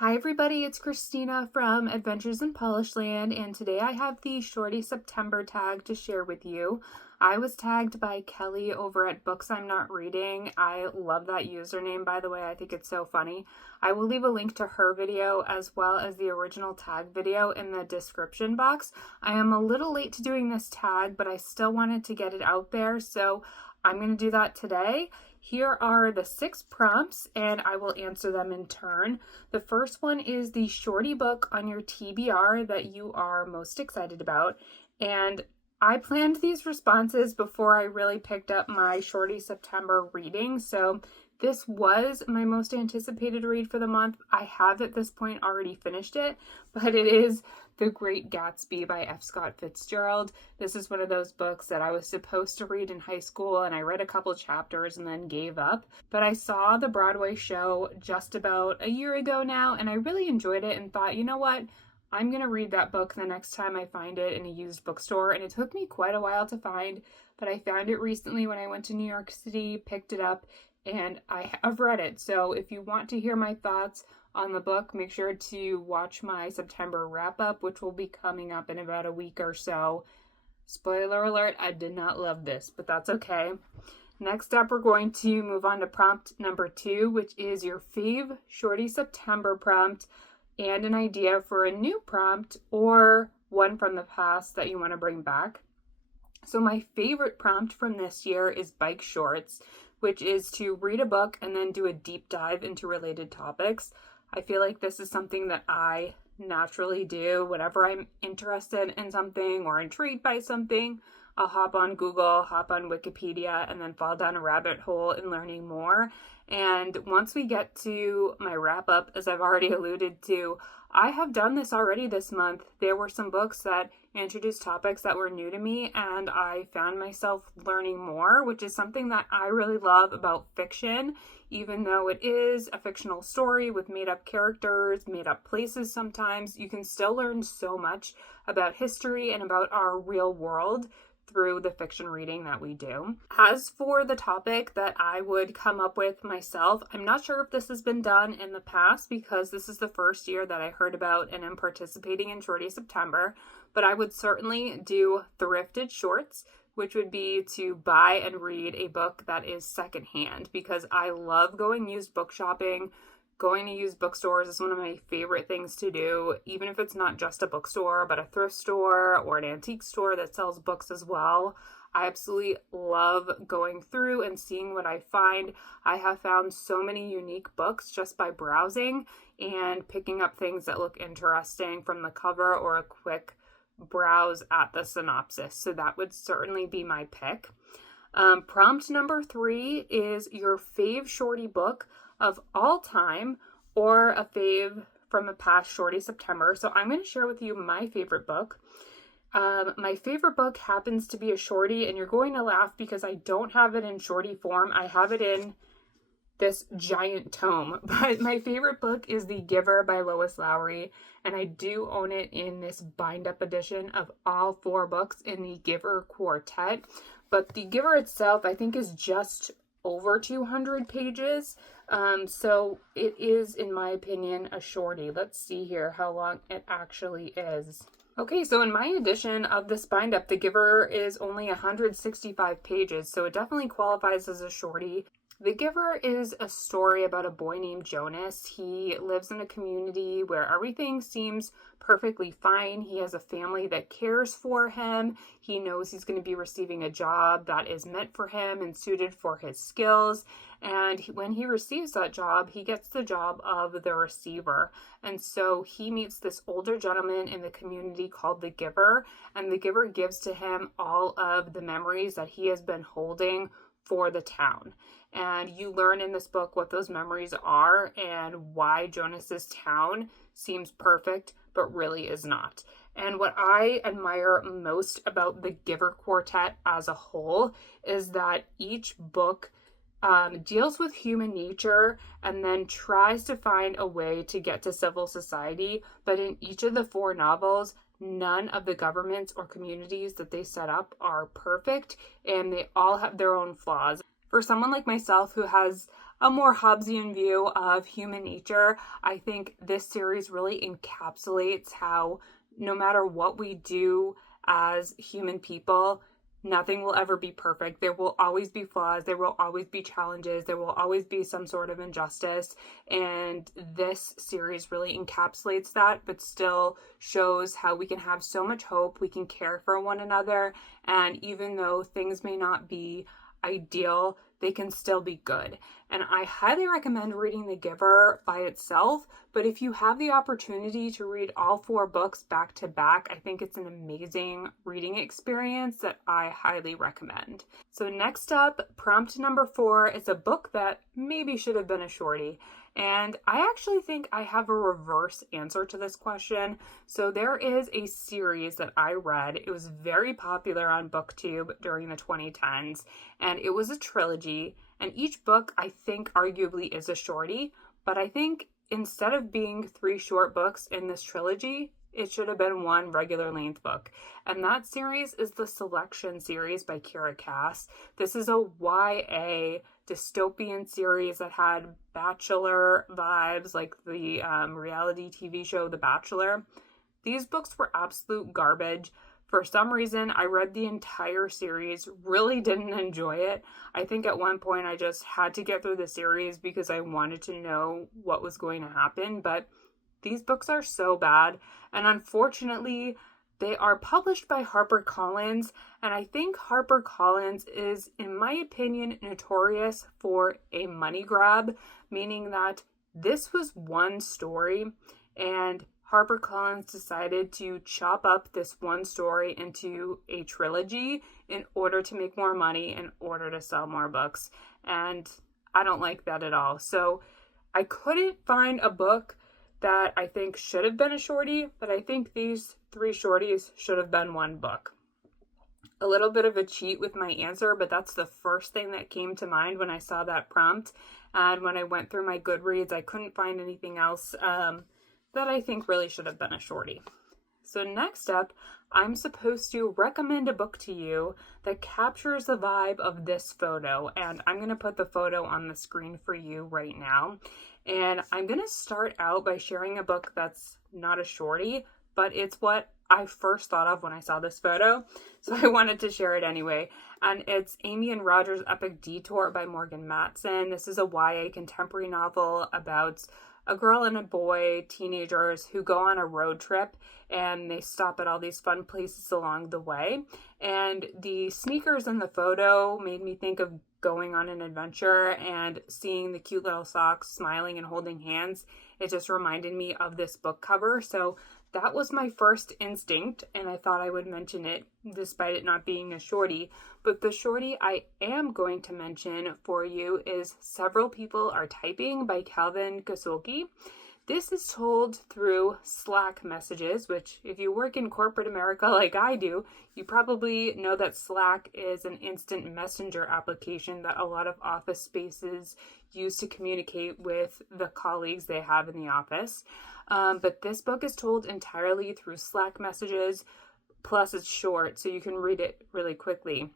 Hi everybody, it's Christina from Adventures in Polishland, and today I have the Shorty September tag to share with you. I was tagged by Kelly over at Books I'm Not Reading. I love that username, by the way. I think it's so funny. I will leave a link to her video as well as the original tag video in the description box. I am a little late to doing this tag, but I still wanted to get it out there, so I'm going to do that today. Here are the 6 prompts, and I will answer them in turn. The first one is the Shorty book on your TBR that you are most excited about. And I planned these responses before I really picked up my Shorty September reading. So this was my most anticipated read for the month. I have at this point already finished it, but it is The Great Gatsby by F. Scott Fitzgerald. This is one of those books that I was supposed to read in high school, and I read a couple chapters and then gave up. But I saw the Broadway show just about a year ago now, and I really enjoyed it and thought, you know what? I'm going to read that book the next time I find it in a used bookstore, and it took me quite a while to find, but I found it recently when I went to New York City, picked it up, and I have read it. So if you want to hear my thoughts on the book, make sure to watch my September wrap-up, which will be coming up in about a week or so. Spoiler alert, I did not love this, but that's okay. Next up, we're going to move on to prompt number 2, which is your Fave Shorty September prompt and an idea for a new prompt or one from the past that you want to bring back. So my favorite prompt from this year is Bike Shorts, which is to read a book and then do a deep dive into related topics. I feel like this is something that I naturally do whenever I'm interested in something or intrigued by something. I'll hop on Google, hop on Wikipedia, and then fall down a rabbit hole in learning more. And once we get to my wrap up, as I've already alluded to, I have done this already this month. There were some books that introduced topics that were new to me, and I found myself learning more, which is something that I really love about fiction. Even though it is a fictional story with made-up characters, made-up places sometimes, you can still learn so much about history and about our real world through the fiction reading that we do. As for the topic that I would come up with myself, I'm not sure if this has been done in the past because this is the first year that I heard about and am participating in Shorty September, but I would certainly do thrifted shorts, which would be to buy and read a book that is secondhand, because I love going used book shopping. Going to used bookstores is one of my favorite things to do, even if it's not just a bookstore, but a thrift store or an antique store that sells books as well. I absolutely love going through and seeing what I find. I have found so many unique books just by browsing and picking up things that look interesting from the cover or a quick browse at the synopsis. So that would certainly be my pick. Prompt number 3 is your fave Shorty book of all time or a fave from a past Shorty September. So I'm going to share with you my favorite book. My favorite book happens to be a Shorty, and you're going to laugh because I don't have it in Shorty form. I have it in this giant tome, but my favorite book is The Giver by Lois Lowry, and I do own it in this bind-up edition of all 4 books in the Giver quartet. But The Giver itself, I think, is just over 200 pages. So it is, in my opinion, a Shorty. Let's see here how long it actually is. Okay, so in my edition of this bind-up, The Giver is only 165 pages, so it definitely qualifies as a Shorty. The Giver is a story about a boy named Jonas. He lives in a community where everything seems perfectly fine. He has a family that cares for him. He knows he's going to be receiving a job that is meant for him and suited for his skills. And when he receives that job, he gets the job of the receiver. And so he meets this older gentleman in the community called the Giver, and the Giver gives to him all of the memories that he has been holding for the town. And you learn in this book what those memories are and why Jonas's town seems perfect but really is not. And what I admire most about the Giver Quartet as a whole is that each book deals with human nature and then tries to find a way to get to civil society. But in each of the 4 novels, none of the governments or communities that they set up are perfect, and they all have their own flaws. For someone like myself who has a more Hobbesian view of human nature. I think this series really encapsulates how no matter what we do as human people, nothing will ever be perfect. There will always be flaws. There will always be challenges. There will always be some sort of injustice. And this series really encapsulates that, but still shows how we can have so much hope. We can care for one another. And even though things may not be ideal, they can still be good. And I highly recommend reading The Giver by itself, but if you have the opportunity to read all 4 books back to back, I think it's an amazing reading experience that I highly recommend. So next up, prompt number 4 is a book that maybe should have been a shorty. And I actually think I have a reverse answer to this question. So there is a series that I read. It was very popular on BookTube during the 2010s, and it was a trilogy. And each book, I think, arguably is a shorty. But I think instead of being 3 short books in this trilogy, it should have been 1 regular length book. And that series is the Selection series by Kira Cass. This is a YA dystopian series that had Bachelor vibes, like the reality TV show The Bachelor. These books were absolute garbage. For some reason, I read the entire series, really didn't enjoy it. I think at one point I just had to get through the series because I wanted to know what was going to happen, but these books are so bad, and unfortunately, they are published by HarperCollins, and I think HarperCollins is, in my opinion, notorious for a money grab, meaning that this was one story, and HarperCollins decided to chop up this one story into a trilogy in order to make more money, in order to sell more books, and I don't like that at all. So I couldn't find a book that I think should have been a shorty, but I think these 3 shorties should have been 1 book. A little bit of a cheat with my answer, but that's the first thing that came to mind when I saw that prompt. And when I went through my Goodreads, I couldn't find anything else that I think really should have been a shorty. So next up, I'm supposed to recommend a book to you that captures the vibe of this photo. And I'm going to put the photo on the screen for you right now. And I'm going to start out by sharing a book that's not a shorty, but it's what I first thought of when I saw this photo. So I wanted to share it anyway. And it's Amy and Roger's epic Detour by Morgan Matson. This is a YA contemporary novel about a girl and a boy, teenagers, who go on a road trip and they stop at all these fun places along the way. And the sneakers in the photo made me think of going on an adventure, and seeing the cute little socks smiling and holding hands, it just reminded me of this book cover. So that was my first instinct, and I thought I would mention it despite it not being a shorty. But the shorty I am going to mention for you is Several People Are Typing by Kasulke. This is told through Slack messages, which if you work in corporate America like I do, you probably know that Slack is an instant messenger application that a lot of office spaces use to communicate with the colleagues they have in the office. But this book is told entirely through Slack messages, plus it's short, so you can read it really quickly.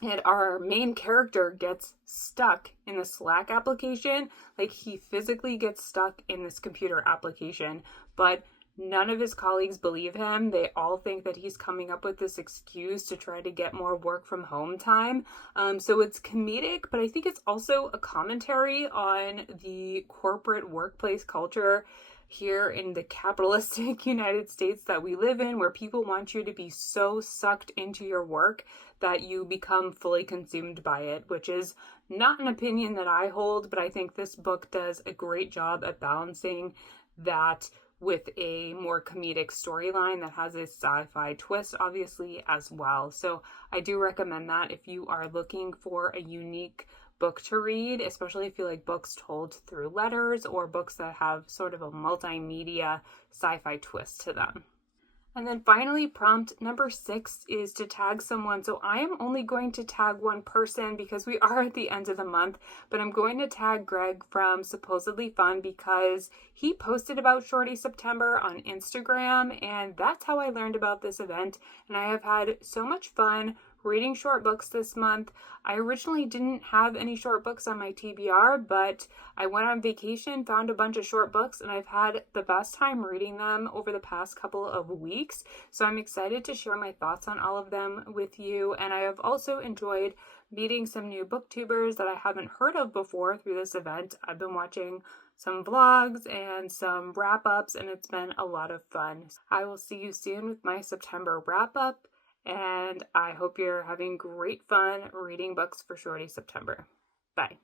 And our main character gets stuck in the Slack application, like he physically gets stuck in this computer application, but none of his colleagues believe him. They all think that he's coming up with this excuse to try to get more work from home time. So it's comedic, but I think it's also a commentary on the corporate workplace culture here in the capitalistic United States that we live in, where people want you to be so sucked into your work that you become fully consumed by it, which is not an opinion that I hold, but I think this book does a great job at balancing that with a more comedic storyline that has a sci-fi twist, obviously, as well. So I do recommend that if you are looking for a unique book to read, especially if you like books told through letters or books that have sort of a multimedia sci-fi twist to them. And then finally, prompt number 6 is to tag someone. So I am only going to tag one person because we are at the end of the month, but I'm going to tag Greg from Supposedly Fun because he posted about Shorty September on Instagram, and that's how I learned about this event. And I have had so much fun reading short books this month. I originally didn't have any short books on my TBR, but I went on vacation, found a bunch of short books, and I've had the best time reading them over the past couple of weeks. So I'm excited to share my thoughts on all of them with you. And I have also enjoyed meeting some new booktubers that I haven't heard of before through this event. I've been watching some vlogs and some wrap-ups, and it's been a lot of fun. I will see you soon with my September wrap-up, and I hope you're having great fun reading books for Shorty September. Bye.